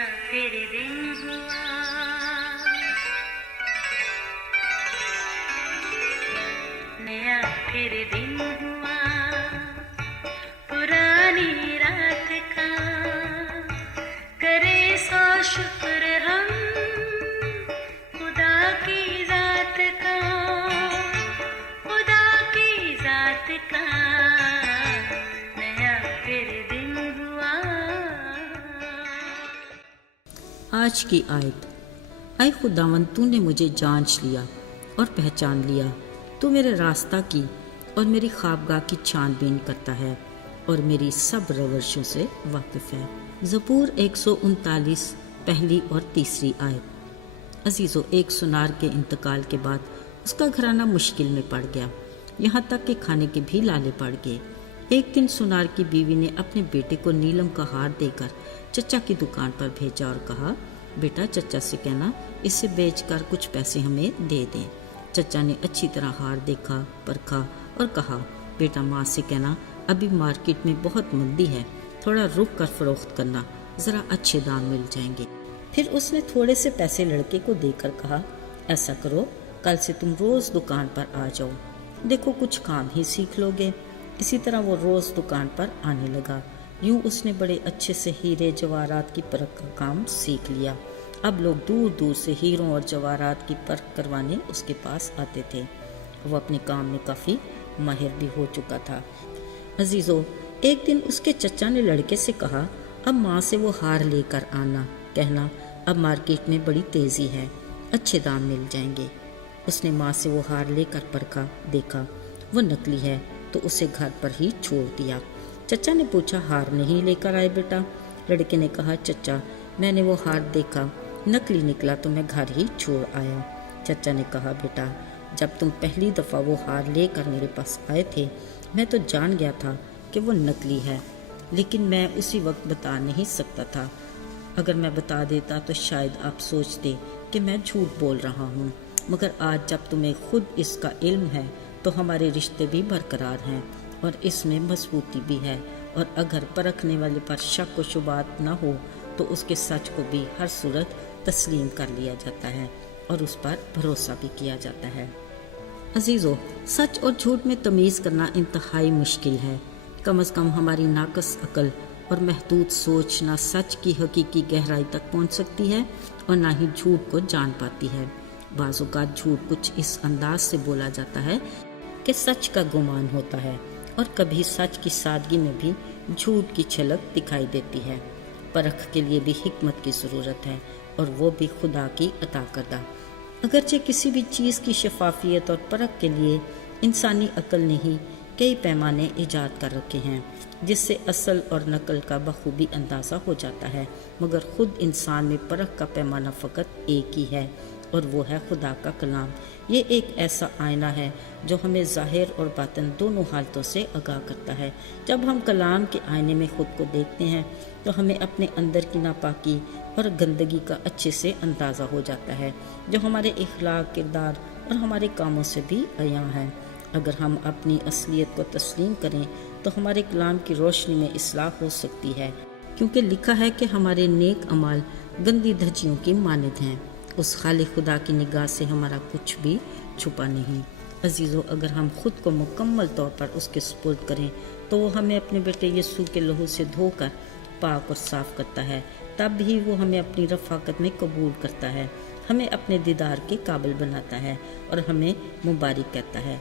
फिर दिन हुआ, नया फिर दिन हुआ, पुरानी रात का करे सो शुक्र हम खुदा की जात का, खुदा की जात का नया फिर दिन हुआ। आज की आयत। ऐ खुदावंद, तूने मुझे जांच लिया और पहचान लिया। तू मेरे रास्ता की और मेरी ख्वाबगाह की छानबीन करता है और मेरी सब रवशों से वाकिफ है। ज़बूर 139 पहली और तीसरी आयत। अजीज़ों, एक सुनार के इंतकाल के बाद उसका घराना मुश्किल में पड़ गया, यहाँ तक कि खाने के भी लाले पड़ गए। एक दिन सुनार की बीवी ने अपने बेटे को नीलम का हार देकर चचा की दुकान पर भेजा और कहा, बेटा चचा से कहना इसे बेचकर कुछ पैसे हमें दे दें। चचा ने अच्छी तरह हार देखा, परखा और कहा, बेटा माँ से कहना अभी मार्केट में बहुत मंदी है, थोड़ा रुक कर फरोख्त करना, ज़रा अच्छे दाम मिल जाएंगे। फिर उसने थोड़े से पैसे लड़के को देकर कहा, ऐसा करो कल से तुम रोज़ दुकान पर आ जाओ, देखो कुछ काम ही सीख लोगे। इसी तरह वो रोज़ दुकान पर आने लगा। यूँ उसने बड़े अच्छे से हीरे जवाहरात की परख का काम सीख लिया। अब लोग दूर दूर से हीरों और जवाहरात की परख करवाने उसके पास आते थे। वो अपने काम में काफ़ी माहिर भी हो चुका था। अजीज़ों, एक दिन उसके चचा ने लड़के से कहा, अब माँ से वो हार लेकर आना, कहना अब मार्केट में बड़ी तेज़ी है, अच्छे दाम मिल जाएंगे। उसने माँ से वो हार लेकर परखा, देखा वो नकली है तो उसे घर पर ही छोड़ दिया। चचा ने पूछा, हार नहीं लेकर आए बेटा? लड़के ने कहा, चचा मैंने वो हार देखा, नकली निकला तो मैं घर ही छोड़ आया। चचा ने कहा, बेटा जब तुम पहली दफ़ा वो हार लेकर मेरे पास आए थे, मैं तो जान गया था कि वो नकली है, लेकिन मैं उसी वक्त बता नहीं सकता था। अगर मैं बता देता तो शायद आप सोचते कि मैं झूठ बोल रहा हूँ, मगर आज जब तुम्हें खुद इसका इल्म है तो हमारे रिश्ते भी बरकरार हैं और इसमें मजबूती भी है। और अगर परखने वाले पर शक व शुबात न हो तो उसके सच को भी हर सूरत तस्लीम कर लिया जाता है और उस पर भरोसा भी किया जाता है। अजीज़ों, सच और झूठ में तमीज़ करना इंतहाई मुश्किल है। कम अज़ कम हमारी नाकस अकल और महदूद सोच ना सच की हकीकी गहराई तक पहुंच सकती है और ना ही झूठ को जान पाती है। बाज़ औक़ात झूठ कुछ इस अंदाज से बोला जाता है कि सच का गुमान होता है और कभी सच की सादगी में भी झूठ की झलक दिखाई देती है। परख के लिए भी हिकमत की ज़रूरत है और वो भी खुदा की अता करदा। अगरचे किसी भी चीज़ की शफाफियत और परख के लिए इंसानी अकल ने ही कई पैमाने ईजाद कर रखे हैं जिससे असल और नकल का बखूबी अंदाज़ा हो जाता है, मगर ख़ुद इंसान में परख का पैमाना फ़कत एक ही है और वो है खुदा का कलाम। ये एक ऐसा आईना है जो हमें ज़ाहिर और बातिन दोनों हालतों से आगाह करता है। जब हम कलाम के आईने में ख़ुद को देखते हैं तो हमें अपने अंदर की नापाकी और गंदगी का अच्छे से अंदाज़ा हो जाता है, जो हमारे इखलाक, किरदार और हमारे कामों से भी अयां है। अगर हम अपनी असलियत को तस्लीम करें तो हमारे कलाम की रोशनी में इस्लाह हो सकती है, क्योंकि लिखा है कि हमारे नेक अमाल गंदी धज्जियों की मानद हैं। उस खालिक खुदा की निगाह से हमारा कुछ भी छुपा नहीं। अजीज़ों, अगर हम ख़ुद को मुकम्मल तौर पर उसके सुपुर्द करें तो वो हमें अपने बेटे यीशु के लहू से धोकर पाक और साफ़ करता है। तब भी वो हमें अपनी रफ़ाकत में कबूल करता है, हमें अपने दीदार के काबिल बनाता है और हमें मुबारक कहता है।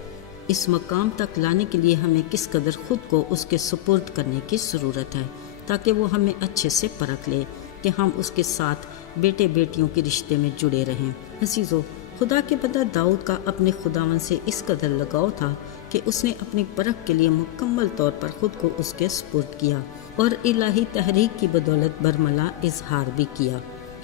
इस मकाम तक लाने के लिए हमें किस कदर ख़ुद को उसके सुपुर्द करने की ज़रूरत है, ताकि वो हमें अच्छे से परख ले कि हम उसके साथ बेटे बेटियों के रिश्ते में जुड़े रहें। अजीज़ों, खुदा के बंदा दाऊद का अपने खुदावन से इस कदर लगाव था कि उसने अपनी परख के लिए मुकम्मल तौर पर ख़ुद को उसके सुपुर्द किया और इलाही तहरीक की बदौलत बरमला इजहार भी किया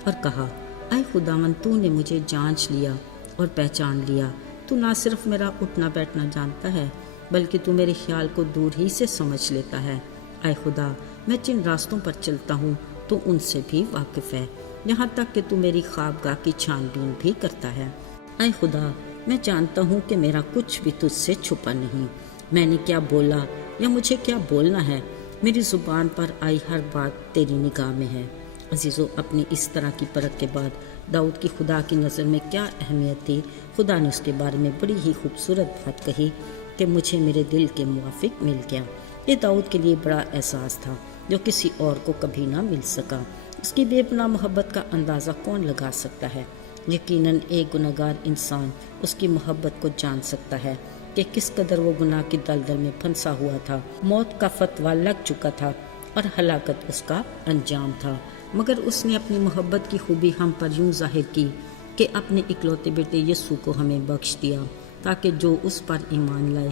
और कहा, ऐ खुदावन, तूने मुझे जांच लिया और पहचान लिया। तू ना सिर्फ मेरा उठना बैठना जानता है, बल्कि तू मेरे ख्याल को दूर ही से समझ लेता है। ऐ खुदा, मैं जिन रास्तों पर चलता हूँ तो उनसे भी वाकिफ़ है, यहाँ तक कि तू मेरी ख्वाबगाह की छानबीन भी करता है। ऐ खुदा, मैं जानता हूँ कि मेरा कुछ भी तुझसे छुपा नहीं। मैंने क्या बोला या मुझे क्या बोलना है, मेरी ज़ुबान पर आई हर बात तेरी निगाह में है। عزیزو، اپنی اس طرح کی پرکھ کے بعد داؤد کی خدا کی نظر میں کیا اہمیت تھی؟ خدا نے اس کے بارے میں بڑی ہی خوبصورت بات کہی کہ مجھے میرے دل کے موافق مل گیا۔ یہ داؤد کے لیے بڑا احساس تھا جو کسی اور کو کبھی نہ مل سکا۔ اس کی بے پناہ محبت کا اندازہ کون لگا سکتا ہے؟ یقیناً ایک گناہگار انسان اس کی محبت کو جان سکتا ہے کہ کس قدر وہ گناہ کی دلدل میں پھنسا ہوا تھا۔ موت کا فتویٰ لگ چکا تھا اور ہلاکت اس کا انجام تھا، مگر اس نے اپنی محبت کی خوبی ہم پر یوں ظاہر کی کہ اپنے اکلوتے بیٹے یسوع کو ہمیں بخش دیا تاکہ جو اس پر ایمان لائے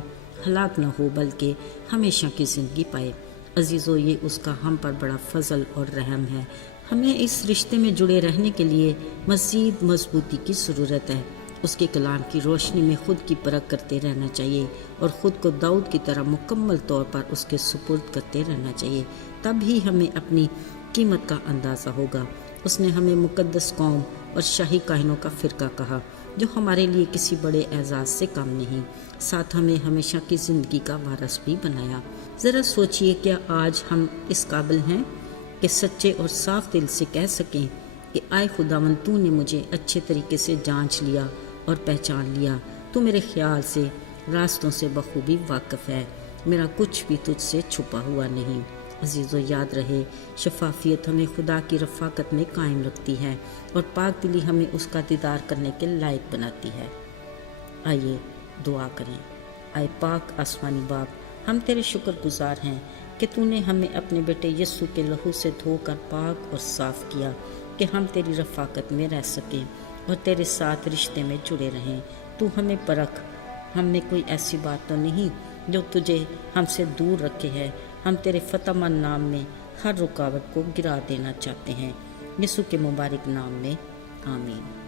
ہلاک نہ ہو بلکہ ہمیشہ کی زندگی پائے۔ عزیزو، یہ اس کا ہم پر بڑا فضل اور رحم ہے۔ ہمیں اس رشتے میں جڑے رہنے کے لیے مزید مضبوطی کی ضرورت ہے۔ اس کے کلام کی روشنی میں خود کی پرکھ کرتے رہنا چاہیے اور خود کو داؤد کی طرح مکمل طور پر اس کے سپرد کرتے رہنا چاہیے، تب ہی ہمیں اپنی قیمت کا اندازہ ہوگا۔ اس نے ہمیں مقدس قوم اور شاہی کاہنوں کا فرقہ کہا، جو ہمارے لیے کسی بڑے اعزاز سے کم نہیں، ساتھ ہمیں ہمیشہ کی زندگی کا وارث بھی بنایا۔ ذرا سوچئے، کیا آج ہم اس قابل ہیں کہ سچے اور صاف دل سے کہہ سکیں کہ آئے خداوند، تو نے مجھے اچھے طریقے سے جانچ لیا اور پہچان لیا، تو میرے خیال سے راستوں سے بخوبی واقف ہے، میرا کچھ بھی تجھ سے چھپا ہوا نہیں۔ عزیزو، یاد رہے، شفافیت ہمیں خدا کی رفاقت میں قائم رکھتی ہے اور پاک دلی ہمیں اس کا دیدار کرنے کے لائق بناتی ہے۔ آئیے دعا کریں۔ آئے پاک آسمانی باپ، ہم تیرے شکر گزار ہیں کہ تو نے ہمیں اپنے بیٹے یسوع کے لہو سے دھو کر پاک اور صاف کیا کہ ہم تیری رفاقت میں رہ سکیں اور تیرے ساتھ رشتے میں جڑے رہیں۔ تو ہمیں پرکھ، ہم میں کوئی ایسی بات تو نہیں جو تجھے ہم سے دور رکھے ہے۔ ہم تیرے فتح مند نام میں ہر رکاوٹ کو گرا دینا چاہتے ہیں، یسوع کے مبارک نام میں، آمین۔